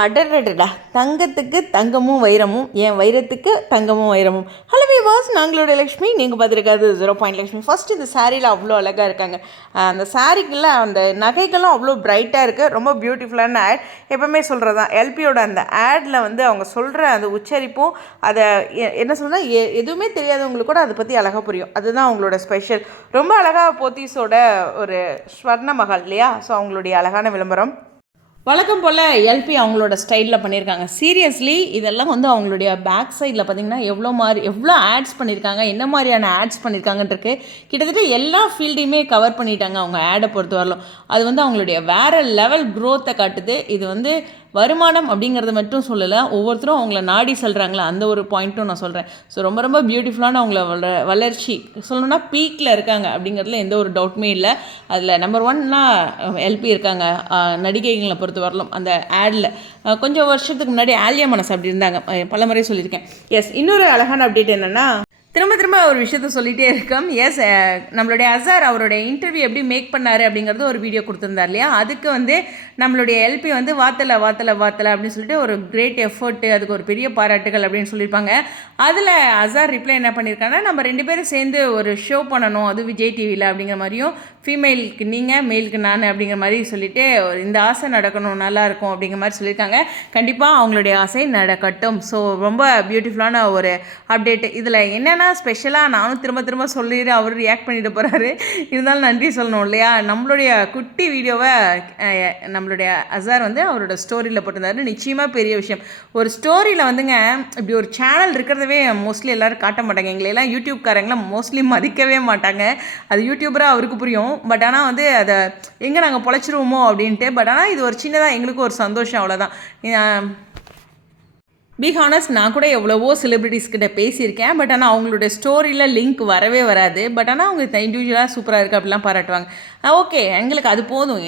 அடடடடா தங்கத்துக்கு தங்கமும் வைரமும் என் வைரத்துக்கு தங்கமும் வைரமும். ஹலோ விவாஸ் நாங்களோட லக்ஷ்மி நீங்கள் பார்த்துருக்காது ஜீரோ பாயிண்ட் லக்ஷ்மி ஃபஸ்ட் இந்த சாரியில் அவ்வளோ அழகாக இருக்காங்க. அந்த சாரிக்குள்ள அந்த நகைகளும் அவ்வளோ பிரைட்டாக இருக்குது ரொம்ப பியூட்டிஃபுல்லான ஆட் எப்பவுமே சொல்கிறது தான் எல்பியோட அந்த ஆடில் வந்து அவங்க சொல்கிற அந்த உச்சரிப்பும் அதை என்ன சொல்றேன்னா எ எதுவுமே தெரியாதவங்களுக்கு கூட அதை பற்றி அழகாக புரியும். அதுதான் அவங்களோட ஸ்பெஷல் ரொம்ப அழகாக போத்தீஸோட ஒரு ஸ்வர்ண மகள் இல்லையா? ஸோ அவங்களுடைய அழகான விளம்பரம். வழக்கம் போல் எல்பி அவங்களோட ஸ்டைலில் பண்ணியிருக்காங்க. சீரியஸ்லி இதெல்லாம் வந்து அவங்களுடைய பேக் சைடில் பார்த்தீங்கன்னா எவ்வளோ மாதிரி எவ்வளோ ஆட்ஸ் பண்ணியிருக்காங்க என்ன மாதிரியான ஆட்ஸ் பண்ணியிருக்காங்கன்றிருக்கு கிட்டத்தட்ட எல்லா ஃபீல்டையுமே கவர் பண்ணிட்டாங்க அவங்க ஆடை பொறுத்த வரலும் அது வந்து அவங்களுடைய வேறு லெவல் க்ரோத்தை காட்டுது. இது வந்து வருமானம் அப்படிங்கிறத மட்டும் சொல்லலை ஒவ்வொருத்தரும் அவங்கள நாடி சொல்கிறாங்களே அந்த ஒரு பாயிண்ட்டும் நான் சொல்கிறேன் ஸோ ரொம்ப ரொம்ப பியூட்டிஃபுல்லான அவங்கள வள வளர்ச்சி சொல்லணும்னா பீக்கில் இருக்காங்க அப்படிங்கிறதுல எந்த ஒரு டவுட்டுமே இல்லை. அதில் நம்பர் ஒன்னா எல்பி இருக்காங்க. நடிகைகளை பொறுத்த வரலும். அந்த ஆடில் கொஞ்சம் வருஷத்துக்கு முன்னாடி ஆலியா மனசு அப்படி இருந்தாங்க. பல முறை சொல்லியிருக்கேன். எஸ் இன்னொரு அழகான அப்டேட் என்னென்னா திரும்ப திரும்ப ஒரு விஷயத்த சொல்லிகிட்டே இருக்கோம். எஸ் நம்மளுடைய அசார் அவருடைய இன்டர்வியூ எப்படி மேக் பண்ணாரு அப்படிங்கிறது ஒரு வீடியோ கொடுத்துருந்தார் இல்லையா? அதுக்கு வந்து நம்மளுடைய எல்பி வந்து வாத்தலை வாத்தலை வாத்தலை அப்படின்னு சொல்லிட்டு ஒரு கிரேட் எஃபர்ட் அதுக்கு ஒரு பெரிய பாராட்டுகள் அப்படின்னு சொல்லியிருப்பாங்க. அதில் அசார் ரிப்ளை என்ன பண்ணியிருக்காங்கன்னா நம்ம ரெண்டு பேரும் சேர்ந்து ஒரு ஷோ பண்ணணும். அது விஜய் டிவியில் அப்படிங்கிற மாதிரியும் ஃபீமேலுக்கு நீங்கள் மேலுக்கு நான் அப்படிங்கிற மாதிரி சொல்லிவிட்டு ஒரு இந்த ஆசை நடக்கணும். நல்லாயிருக்கும் அப்படிங்கிற மாதிரி சொல்லியிருக்காங்க. கண்டிப்பாக அவங்களுடைய ஆசை நடக்கட்டும். ஸோ ரொம்ப பியூட்டிஃபுல்லான ஒரு அப்டேட் இதில் என்னென்ன ஸ்பெஷலாக நானும் திரும்ப திரும்ப சொல்லிடு அவர் ரியாக்ட் பண்ணிட்டு போகிறாரு இருந்தாலும் நன்றி சொல்லணும் இல்லையா? நம்மளுடைய குட்டி வீடியோவை நம்மளுடைய அசார் வந்து அவரோட ஸ்டோரியில் போட்டிருந்தாரு. நிச்சயமாக பெரிய விஷயம். ஒரு ஸ்டோரியில் வந்துங்க இப்படி ஒரு சேனல் இருக்கிறதவே மோஸ்ட்லி எல்லோரும் காட்ட மாட்டாங்க. எங்களையெல்லாம் யூடியூப்காரங்களாம் மோஸ்ட்லி மதிக்கவே மாட்டாங்க. அது யூடியூபராக அவருக்கு புரியும். பட் ஆனால் வந்து அதை எங்கே நாங்கள் பொழைச்சிருவோமோ அப்படின்ட்டு பட் ஆனால் இது ஒரு சின்னதாக எங்களுக்கு ஒரு சந்தோஷம் அவ்வளோதான் பிகானஸ் நான் கூட எவ்வளவோ செலிபிரிட்டிஸ் கிட்ட பேசியிருக்கேன் பட் ஆனால் அவங்களோட ஸ்டோரியில் லிங்க் வரவே வராது. பட் ஆனால் அவங்க இண்டிவிஜுவலாக சூப்பராக இருக்குது அப்படிலாம் பாராட்டுவாங்க. ஓகே. எங்களுக்கு அது போதும்.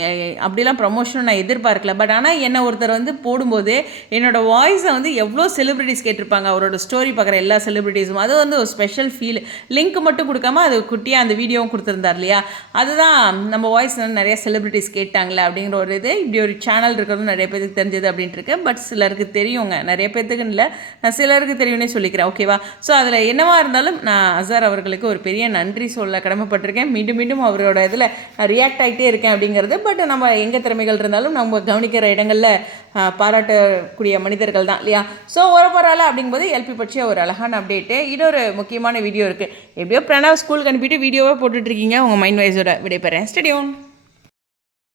அப்படிலாம் ப்ரமோஷனும் நான் எதிர்பார்க்கல. பட் ஆனால் என்னை ஒருத்தர் வந்து போடும்போது என்னோட வாய்ஸை வந்து எவ்வளோ செலிப்ரிட்டிஸ் கேட்டிருப்பாங்க. அவரோட ஸ்டோரி பார்க்குற எல்லா செலிப்ரிட்டிஸும் அது வந்து ஒரு ஸ்பெஷல் ஃபீல் லிங்க் மட்டும் கொடுக்காம அது குட்டியாக அந்த வீடியோவும் கொடுத்துருந்தார் இல்லையா? அதுதான் நம்ம வாய்ஸ் வந்து நிறைய செலிபிரிட்டிஸ் கேட்டாங்களே அப்படிங்கிற ஒரு இது. இப்படி ஒரு சேனல் இருக்கிறது நிறைய பேருக்கு தெரிஞ்சது அப்படின்ட்டு இருக்கு. பட் சிலருக்கு தெரியுங்க. நிறைய பேர்த்துக்கு இல்லை. நான் சிலருக்கு தெரியும்னே சொல்லிக்கிறேன். ஓகேவா ஸோ அதில் என்னவா இருந்தாலும் நான் அசார் அவர்களுக்கு ஒரு பெரிய நன்றி சொல்ல கடமைப்பட்டிருக்கேன். மீண்டும் மீண்டும் அவரோட இதில் நான் ரியாக்ட் ஆகிட்டே இருக்கேன் அப்படிங்கிறது பட் நம்ம எங்கே திறமைகள் இருந்தாலும் நம்ம கவனிக்கிற இடங்களில் பாராட்டக்கூடிய மனிதர்கள் தான் இல்லையா? ஸோ ஒரு பரவாயில்ல அப்படிங்கும்போது எல்பி பற்றிய ஒரு அழகான அப்டேட்டு இன்னொரு முக்கியமான வீடியோ இருக்குது எப்படியோ பிரணவ் ஸ்கூலுக்கு அனுப்பிட்டு வீடியோவாக போட்டுட்ருக்கீங்க உங்கள் மைண்ட் வைஸோட விடைபெறேன். ஸ்டடியோன்